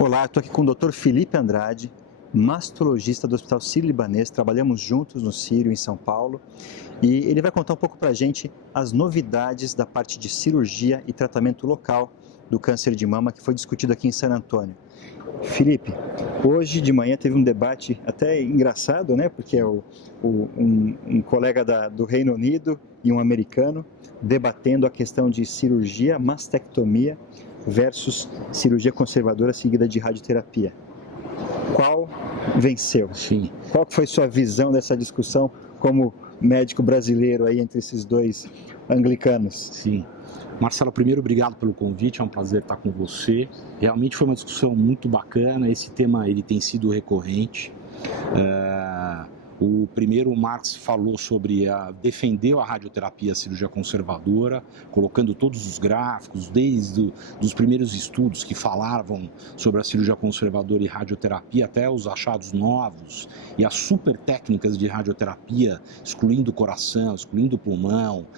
Olá, estou aqui com o Dr. Felipe Andrade, mastologista do Hospital Sírio-Libanês. Trabalhamos juntos no Sírio, em São Paulo, e ele vai contar um pouco para a gente as novidades da parte de cirurgia e tratamento local do câncer de mama que foi discutido aqui em San Antônio. Felipe, hoje de manhã teve um debate até engraçado, né? Porque é um colega do Reino Unido e um americano debatendo a questão de cirurgia, mastectomia versus cirurgia conservadora seguida de radioterapia. Qual venceu? Sim. Qual foi sua visão dessa discussão como médico brasileiro aí entre esses dois anglicanos? Sim. Marcelo, primeiro, obrigado pelo convite, é um prazer estar com você. Realmente foi uma discussão muito bacana, esse tema ele tem sido recorrente. O primeiro, o Marx falou sobre defendeu a radioterapia, a cirurgia conservadora, colocando todos os gráficos, desde os primeiros estudos que falavam sobre a cirurgia conservadora e radioterapia, até os achados novos e as super técnicas de radioterapia, excluindo o coração, excluindo o pulmão,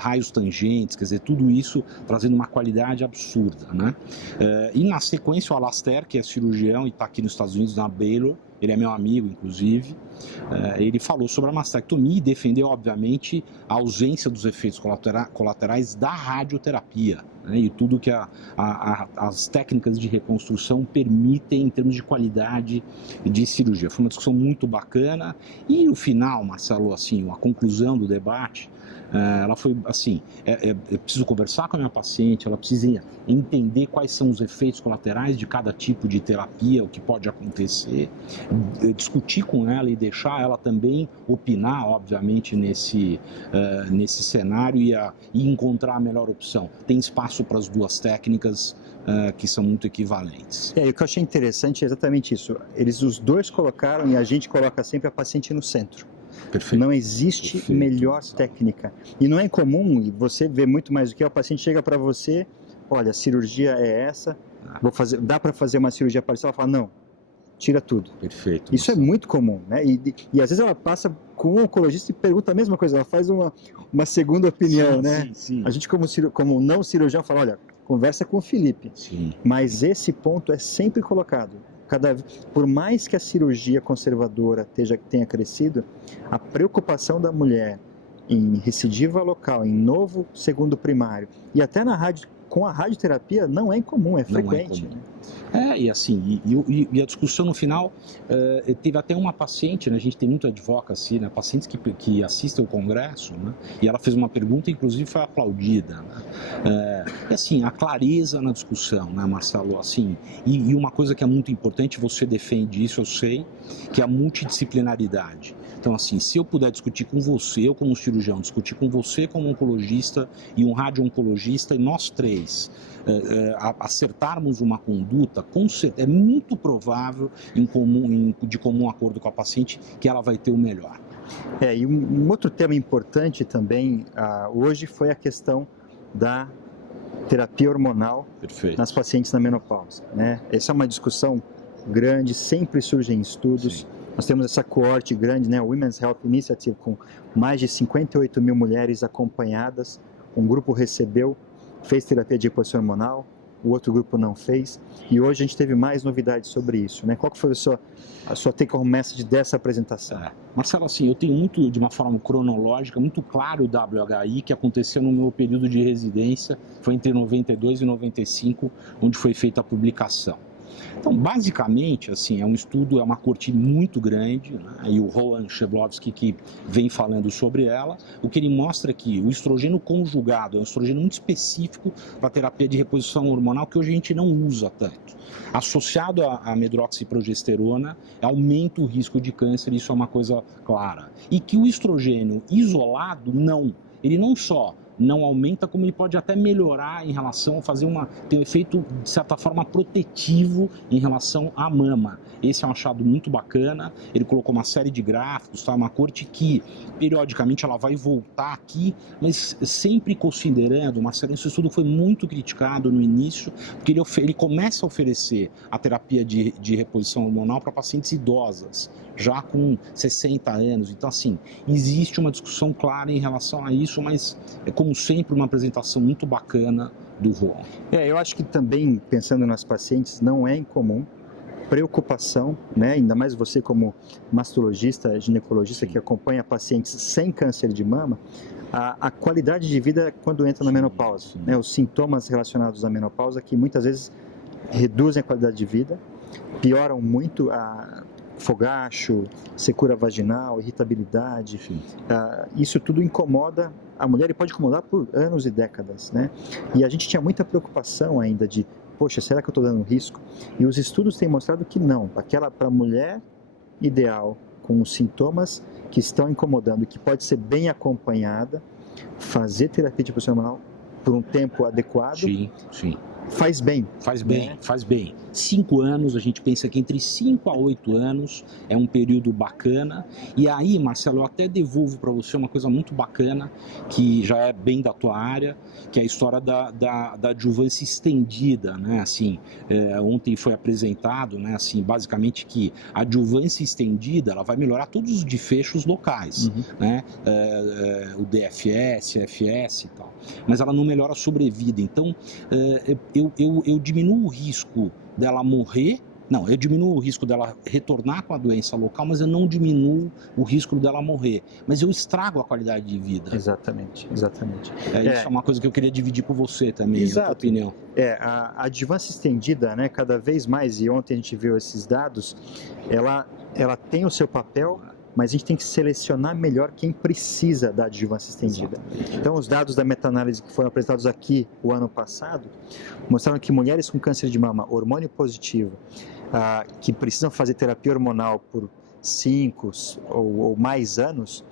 raios tangentes, quer dizer, tudo isso trazendo uma qualidade absurda, né? E na sequência, o Alastair, que é cirurgião e está aqui nos Estados Unidos, na Baylor, ele é meu amigo, inclusive, ele falou sobre a mastectomia e defendeu, obviamente, a ausência dos efeitos colaterais da radioterapia, né, e tudo que as técnicas de reconstrução permitem em termos de qualidade de cirurgia. Foi uma discussão muito bacana e no final, Marcelo, assim, a conclusão do debate, ela foi assim, eu preciso conversar com a minha paciente, ela precisa entender quais são os efeitos colaterais de cada tipo de terapia, o que pode acontecer, discutir com ela e deixar ela também opinar, obviamente, nesse cenário e encontrar a melhor opção. Tem espaço para as duas técnicas que são muito equivalentes. E o que eu achei interessante é exatamente isso. Os dois colocaram e a gente coloca sempre a paciente no centro. Perfeito. Não existe Perfeito. melhor técnica. E não é incomum, e você vê muito mais do que o paciente chega para você, olha, a cirurgia é essa, dá para fazer uma cirurgia parecida? Ela fala, não, tira tudo. Perfeito. Isso é muito comum, né? E às vezes ela passa com um oncologista e pergunta a mesma coisa, ela faz uma segunda opinião, sim, né? Sim. A gente como não cirurgião fala, olha, conversa com o Felipe. Sim. Mas esse ponto é sempre colocado. Por mais que a cirurgia conservadora tenha crescido, a preocupação da mulher em recidiva local, em novo segundo primário e até com a radioterapia não é incomum, é frequente. E assim, e a discussão no final, teve até uma paciente, né, a gente tem muito advocacy, né, pacientes que assistem ao congresso, né, e ela fez uma pergunta, inclusive foi aplaudida, né, e assim, a clareza na discussão, né, Marcelo, assim, e uma coisa que é muito importante, você defende isso, eu sei, que é a multidisciplinaridade. Então, assim, se eu puder discutir com você, eu como cirurgião, discutir com você como oncologista e um radio-oncologista, e nós três acertarmos uma conduta, com certeza, é muito provável, de comum acordo com a paciente, que ela vai ter o melhor. E um outro tema importante também hoje foi a questão da terapia hormonal nas pacientes na menopausa, né? Essa é uma discussão grande, sempre surgem estudos. Sim. Nós temos essa coorte grande, né, Women's Health Initiative, com mais de 58 mil mulheres acompanhadas. Um grupo fez terapia de reposição hormonal, o outro grupo não fez. E hoje a gente teve mais novidades sobre isso, né? Qual que foi a sua take-home message dessa apresentação? Marcelo, assim, eu tenho muito, de uma forma cronológica, muito claro o WHI que aconteceu no meu período de residência, foi entre 92 e 95, onde foi feita a publicação. Então, basicamente, assim, é um estudo, é uma corte muito grande, né? E o Roland Shevlovsky que vem falando sobre ela, o que ele mostra é que o estrogênio conjugado é um estrogênio muito específico para a terapia de reposição hormonal que hoje a gente não usa tanto. Associado à medroxiprogesterona, aumenta o risco de câncer, isso é uma coisa clara. E que o estrogênio isolado, ele não só não aumenta, como ele pode até melhorar em relação a ter um efeito, de certa forma, protetivo em relação à mama. esse é um achado muito bacana, ele colocou uma série de gráficos, tá? Uma corte que, periodicamente, ela vai voltar aqui, mas sempre considerando uma série, esse estudo foi muito criticado no início, porque ele começa a oferecer a terapia de reposição hormonal para pacientes idosas, já com 60 anos. Então, assim, existe uma discussão clara em relação a isso, mas é, como sempre, uma apresentação muito bacana do João. Eu acho que também, pensando nas pacientes, não é incomum preocupação, né? Ainda mais você como mastologista, ginecologista que acompanha pacientes sem câncer de mama, a qualidade de vida quando entra na menopausa, né? Os sintomas relacionados à menopausa que muitas vezes reduzem a qualidade de vida, pioram muito a fogacho, secura vaginal, irritabilidade, isso tudo incomoda a mulher e pode incomodar por anos e décadas, né? E a gente tinha muita preocupação ainda de, poxa, será que eu estou dando risco? E os estudos têm mostrado que não, para a mulher ideal, com os sintomas que estão incomodando, que pode ser bem acompanhada, fazer terapia de reposição hormonal por um tempo adequado, sim. Faz bem. Faz bem, né? Faz bem. 5 anos, a gente pensa que entre 5 a 8 anos é um período bacana. E aí, Marcelo, eu até devolvo para você uma coisa muito bacana, que já é bem da tua área, que é a história da adjuvância estendida, né? Assim, ontem foi apresentado, né? Assim, basicamente que a adjuvância estendida, ela vai melhorar todos os desfechos locais, né? O DFS, FS e tal. Mas ela não melhora a sobrevida. Então, eu diminuo o risco dela morrer, não, eu diminuo o risco dela retornar com a doença local, mas eu não diminuo o risco dela morrer. Mas eu estrago a qualidade de vida. Exatamente. Isso é uma coisa que eu queria dividir com você também, a tua opinião. A adjuvância estendida, né, cada vez mais, e ontem a gente viu esses dados, ela tem o seu papel, mas a gente tem que selecionar melhor quem precisa da adjuvância estendida. Então, os dados da meta-análise que foram apresentados aqui o ano passado mostraram que mulheres com câncer de mama hormônio positivo, que precisam fazer terapia hormonal por 5 ou mais anos,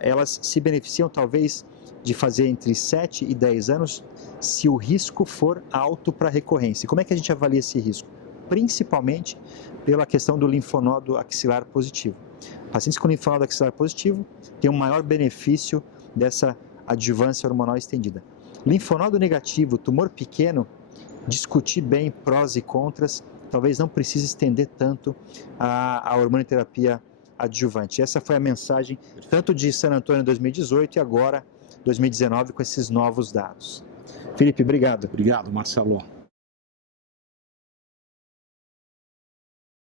elas se beneficiam talvez de fazer entre 7 e 10 anos se o risco for alto para recorrência. E como é que a gente avalia esse risco? Principalmente pela questão do linfonodo axilar positivo. Pacientes com linfonodo axilar positivo têm um maior benefício dessa adjuvância hormonal estendida. Linfonodo negativo, tumor pequeno, discutir bem prós e contras, talvez não precise estender tanto a hormonioterapia adjuvante. Essa foi a mensagem tanto de San Antônio em 2018 e agora 2019 com esses novos dados. Felipe, obrigado. Obrigado, Marcelo.